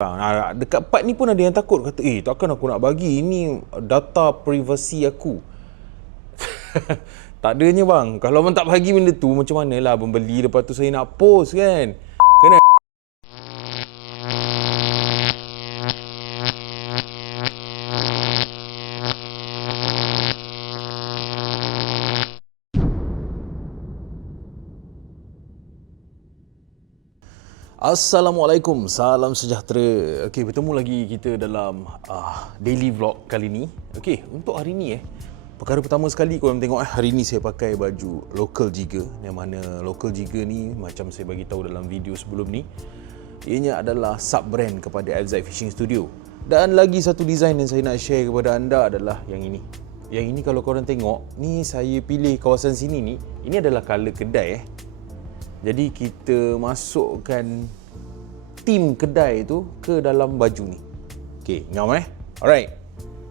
Ha, dekat part ni pun ada yang takut kata eh takkan aku nak bagi ini data privasi aku. tak adanya bang. Kalau abang tak bagi benda tu macam mana lah abang beli lepas tu saya nak post kan. Assalamualaikum, salam sejahtera. Okey, bertemu lagi kita dalam uh, daily vlog kali ni. Okey, untuk hari ni eh, perkara pertama sekali korang tengok eh, hari ni saya pakai baju local jigger. Yang mana local jigger ni macam saya bagi tahu dalam video sebelum ni, ianya adalah sub brand kepada FZ Fishing Studio. Dan lagi satu design yang saya nak share kepada anda adalah yang ini. Yang ini kalau korang tengok, ni saya pilih kawasan sini ni, ini adalah color kedai eh. Jadi kita masukkan tim kedai tu ke dalam baju ni. Okey, ngam eh? Alright.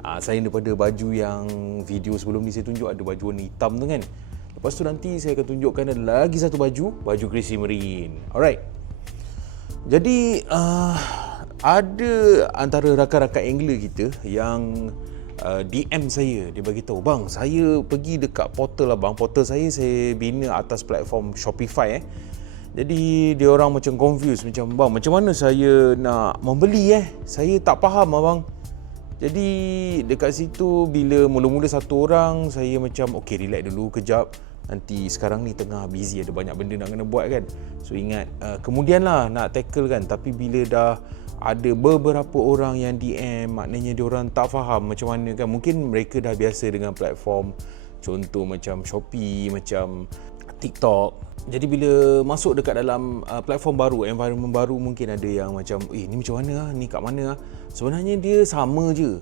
Ah, selain daripada baju yang video sebelum ni saya tunjuk ada baju warna hitam tu kan. Lepas tu nanti saya akan tunjukkan ada lagi satu baju, baju Chrissy Marine. Alright. Jadi uh, ada antara rakan-rakan angler kita yang uh, DM saya dia bagi tahu bang saya pergi dekat portal lah bang. Portal saya saya bina atas platform Shopify eh. Jadi dia orang macam confused macam bang macam mana saya nak membeli eh? Saya tak faham abang jadi dekat situ bila mula-mula satu orang saya macam okey relax dulu kejap. Nanti sekarang ni tengah busy ada banyak benda nak kena buat kan? So ingat uh, kemudian lah nak tackle kan? Tapi bila dah ada beberapa orang yang DM maknanya dia orang tak faham macam mana kan. Mungkin mereka dah biasa dengan platform contoh macam Shopee macam TikTok. Jadi bila masuk dekat dalam uh, platform baru environment baru mungkin ada yang macam eh ni macam mana ah? Ni kat mana ah? Sebenarnya dia sama je.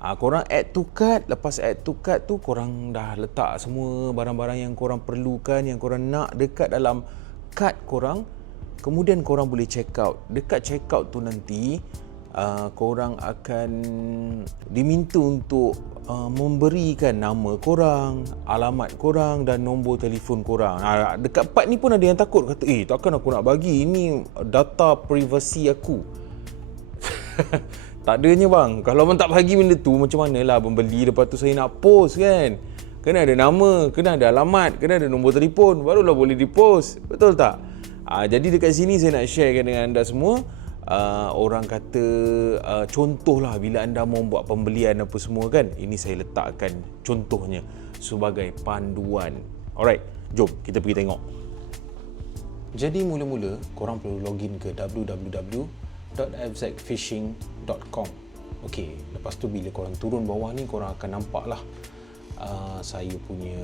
Ha, korang add to cart, lepas add to cart tu korang dah letak semua barang-barang yang korang perlukan, yang korang nak dekat dalam cart korang. Kemudian korang boleh check out. Dekat check out tu nanti, uh, korang akan diminta untuk uh, memberikan nama korang, alamat korang dan nombor telefon korang. Ha, dekat part ni pun ada yang takut kata, eh takkan aku nak bagi, ini data privasi aku. Tak adanya bang. Kalau abang tak bagi benda tu macam mana lah abang beli lepas tu saya nak post kan. Kena ada nama, kena ada alamat, kena ada nombor telefon barulah boleh dipost. Betul tak? Uh, jadi dekat sini saya nak sharekan dengan anda semua uh, orang kata uh, contohlah bila anda mau buat pembelian apa semua kan. Ini saya letakkan contohnya sebagai panduan. Alright, jom kita pergi tengok. Jadi mula-mula korang perlu login ke www www.fzfishing.com Okey, lepas tu bila korang turun bawah ni korang akan nampak lah uh, saya punya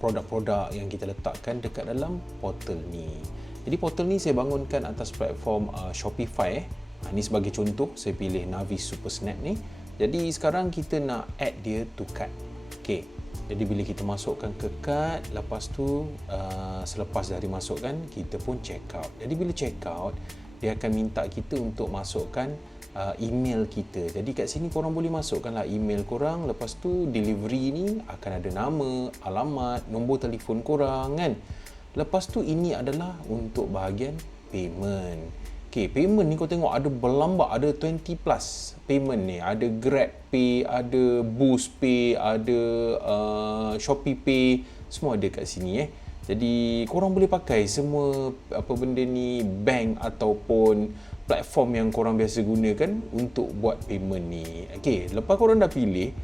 produk-produk yang kita letakkan dekat dalam portal ni. Jadi portal ni saya bangunkan atas platform uh, Shopify. Eh. Uh, ni sebagai contoh, saya pilih Navi Super Snap ni. Jadi sekarang kita nak add dia to cart. Okey, jadi bila kita masukkan ke cart, lepas tu uh, selepas dari masukkan, kita pun check out. Jadi bila check out, dia akan minta kita untuk masukkan uh, email kita. Jadi kat sini korang boleh masukkanlah email korang. Lepas tu delivery ni akan ada nama, alamat, nombor telefon korang kan. Lepas tu ini adalah untuk bahagian payment. Okay, payment ni kau tengok ada berlambak, ada 20 plus payment ni. Ada Grab Pay, ada Boost Pay, ada uh, Shopee Pay. Semua ada kat sini eh. Jadi korang boleh pakai semua apa benda ni bank ataupun platform yang korang biasa gunakan untuk buat payment ni. Okey, lepas korang dah pilih,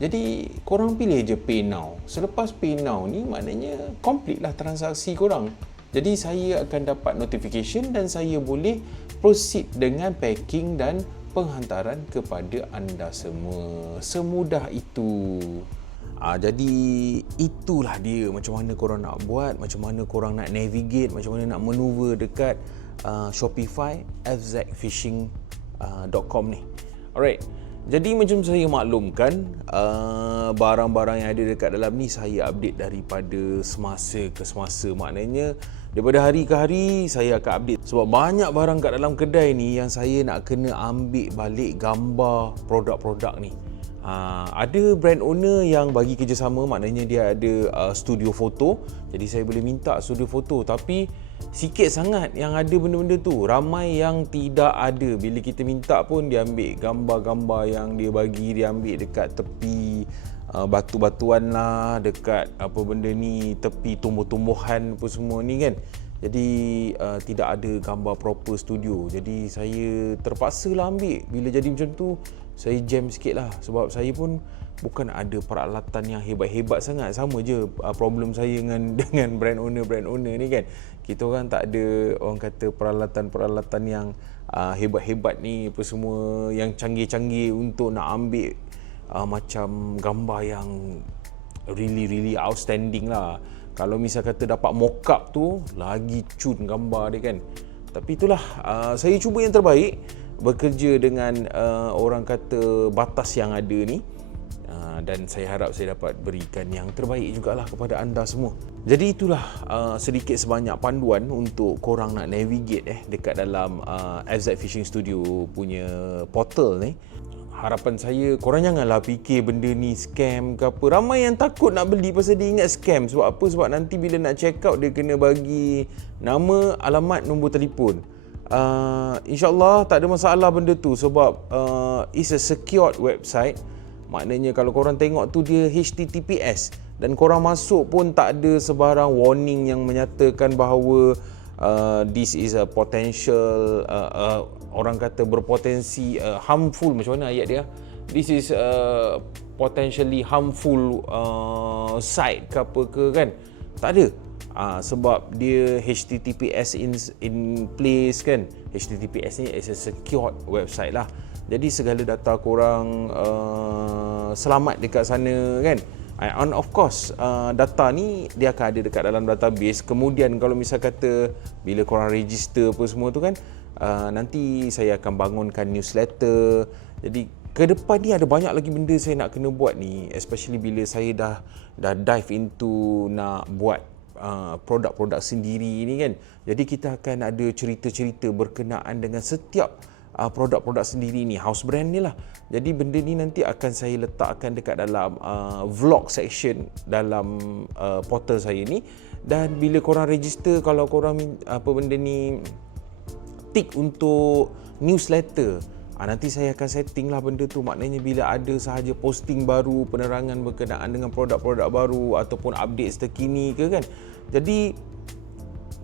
jadi korang pilih je pay now. Selepas pay now ni maknanya complete lah transaksi korang. Jadi saya akan dapat notification dan saya boleh proceed dengan packing dan penghantaran kepada anda semua. Semudah itu. Ah, jadi itulah dia macam mana korang nak buat, macam mana korang nak navigate, macam mana nak maneuver dekat uh, Shopify fzfishing.com uh, ni. Alright. Jadi macam saya maklumkan uh, barang-barang yang ada dekat dalam ni saya update daripada semasa ke semasa. Maknanya daripada hari ke hari saya akan update sebab banyak barang kat dalam kedai ni yang saya nak kena ambil balik gambar produk-produk ni. Uh, ada brand owner yang bagi kerjasama maknanya dia ada uh, studio foto jadi saya boleh minta studio foto tapi sikit sangat yang ada benda-benda tu. Ramai yang tidak ada. Bila kita minta pun dia ambil gambar-gambar yang dia bagi dia ambil dekat tepi uh, batu-batuan lah dekat apa benda ni tepi tumbuh-tumbuhan apa semua ni kan. Jadi uh, tidak ada gambar proper studio. Jadi saya terpaksa lah ambil. Bila jadi macam tu saya jam sikit lah. Sebab saya pun bukan ada peralatan yang hebat-hebat sangat. Sama je uh, problem saya dengan dengan brand owner brand owner ni kan. Kita orang tak ada orang kata peralatan-peralatan yang uh, hebat-hebat ni apa semua yang canggih-canggih untuk nak ambil uh, macam gambar yang really really outstanding lah. Kalau misal kata dapat mock-up tu lagi cun gambar dia kan. Tapi itulah uh, saya cuba yang terbaik bekerja dengan uh, orang kata batas yang ada ni Ah, dan saya harap saya dapat berikan yang terbaik jugalah kepada anda semua. Jadi itulah uh, sedikit sebanyak panduan untuk korang nak navigate eh dekat dalam uh, FZ Fishing Studio punya portal ni. Harapan saya korang janganlah fikir benda ni scam ke apa. Ramai yang takut nak beli pasal dia ingat scam. Sebab apa? Sebab nanti bila nak check out dia kena bagi nama, alamat, nombor telefon. Uh, InsyaAllah tak ada masalah benda tu sebab uh, it's a secured website. Maknanya kalau korang tengok tu dia HTTPS dan korang masuk pun tak ada sebarang warning yang menyatakan bahawa uh, this is a potential uh, uh, orang kata berpotensi uh, harmful. Macam mana ayat dia? This is a potentially harmful uh, site ke apa ke kan? Tak ada uh, sebab dia HTTPS in in place kan? HTTPS ni is a secured website lah. Jadi segala data korang uh, selamat dekat sana kan? And of course uh, data ni dia akan ada dekat dalam database. Kemudian kalau misal kata bila korang register apa semua tu kan uh, nanti saya akan bangunkan newsletter. Jadi ke depan ni ada banyak lagi benda saya nak kena buat ni. Especially bila saya dah dah dive into nak buat uh, produk-produk sendiri ni kan. Jadi kita akan ada cerita-cerita berkenaan dengan setiap uh, produk-produk sendiri ni. House brand ni lah. Jadi benda ni nanti akan saya letakkan dekat dalam uh, vlog section dalam uh, portal saya ni. Dan bila korang register kalau korang apa benda ni tick untuk newsletter Ha, nanti saya akan setting lah benda tu maknanya bila ada sahaja posting baru penerangan berkenaan dengan produk-produk baru ataupun update terkini ke kan jadi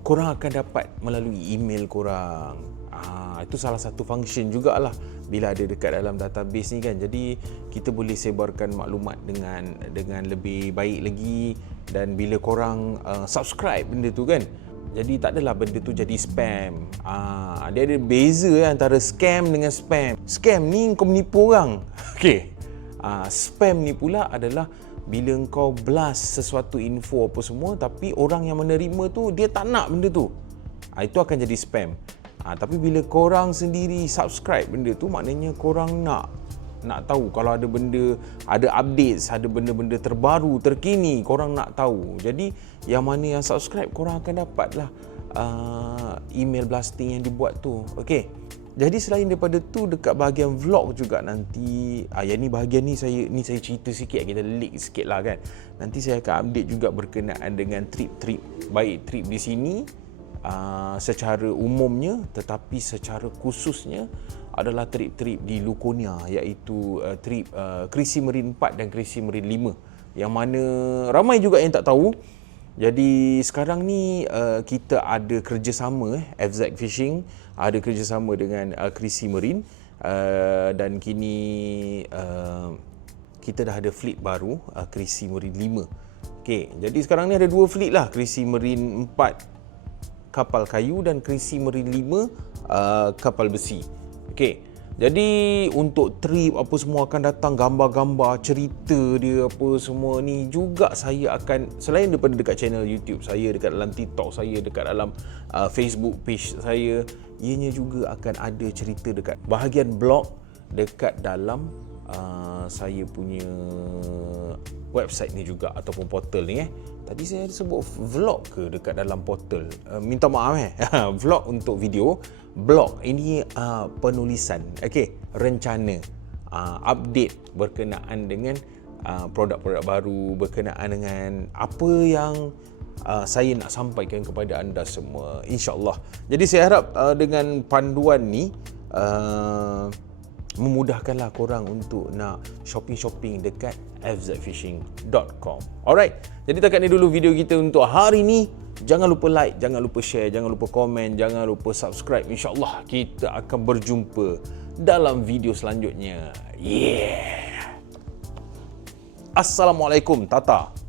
korang akan dapat melalui email korang Ha, itu salah satu function jugalah bila ada dekat dalam database ni kan. Jadi kita boleh sebarkan maklumat dengan dengan lebih baik lagi dan bila korang uh, subscribe benda tu kan. Jadi tak adalah benda tu jadi spam. Ha, dia ada beza ya, antara scam dengan spam. Scam ni kau menipu orang. Okey. Ha, spam ni pula adalah bila kau blast sesuatu info apa semua tapi orang yang menerima tu dia tak nak benda tu. Ha, itu akan jadi spam. Ha, tapi bila korang sendiri subscribe benda tu maknanya korang nak nak tahu. Kalau ada benda ada updates ada benda-benda terbaru terkini korang nak tahu. Jadi yang mana yang subscribe korang akan dapatlah uh, email blasting yang dibuat tu. Okey. Jadi selain daripada tu dekat bahagian vlog juga nanti ah yang ni bahagian ni saya ni saya cerita sikit kita leak sikit lah kan. Nanti saya akan update juga berkenaan dengan trip-trip baik trip di sini uh, secara umumnya tetapi secara khususnya adalah trip-trip di Lukonia iaitu uh, trip uh, Krisi Marine 4 dan Krisi Marine 5 yang mana ramai juga yang tak tahu. Jadi sekarang ni uh, kita ada kerjasama eh, FZ Fishing ada kerjasama dengan uh, Krisi Marine uh, dan kini uh, kita dah ada fleet baru uh, Krisi Marine 5 Okay, jadi sekarang ni ada dua fleet lah Krisi Marine 4 kapal kayu dan Krisi Marine 5 uh, kapal besi. Okey. Jadi untuk trip apa semua akan datang gambar-gambar cerita dia apa semua ni juga saya akan selain daripada dekat channel YouTube saya dekat dalam TikTok saya dekat dalam uh, Facebook page saya ianya juga akan ada cerita dekat bahagian blog dekat dalam uh, saya punya website ni juga ataupun portal ni eh Tadi saya sebut vlog ke dekat dalam portal? Uh, minta maaf eh. vlog untuk video. Blog ini uh, penulisan. Okey, rencana. Uh, update berkenaan dengan uh, produk-produk baru berkenaan dengan apa yang uh, saya nak sampaikan kepada anda semua insyaallah jadi saya harap uh, dengan panduan ni uh, memudahkanlah korang untuk nak shopping-shopping dekat fzfishing.com alright jadi takat ni dulu video kita untuk hari ni. Jangan lupa like jangan lupa share jangan lupa komen jangan lupa subscribe. Insyaallah kita akan berjumpa dalam video selanjutnya. Yeah! Assalamualaikum Tata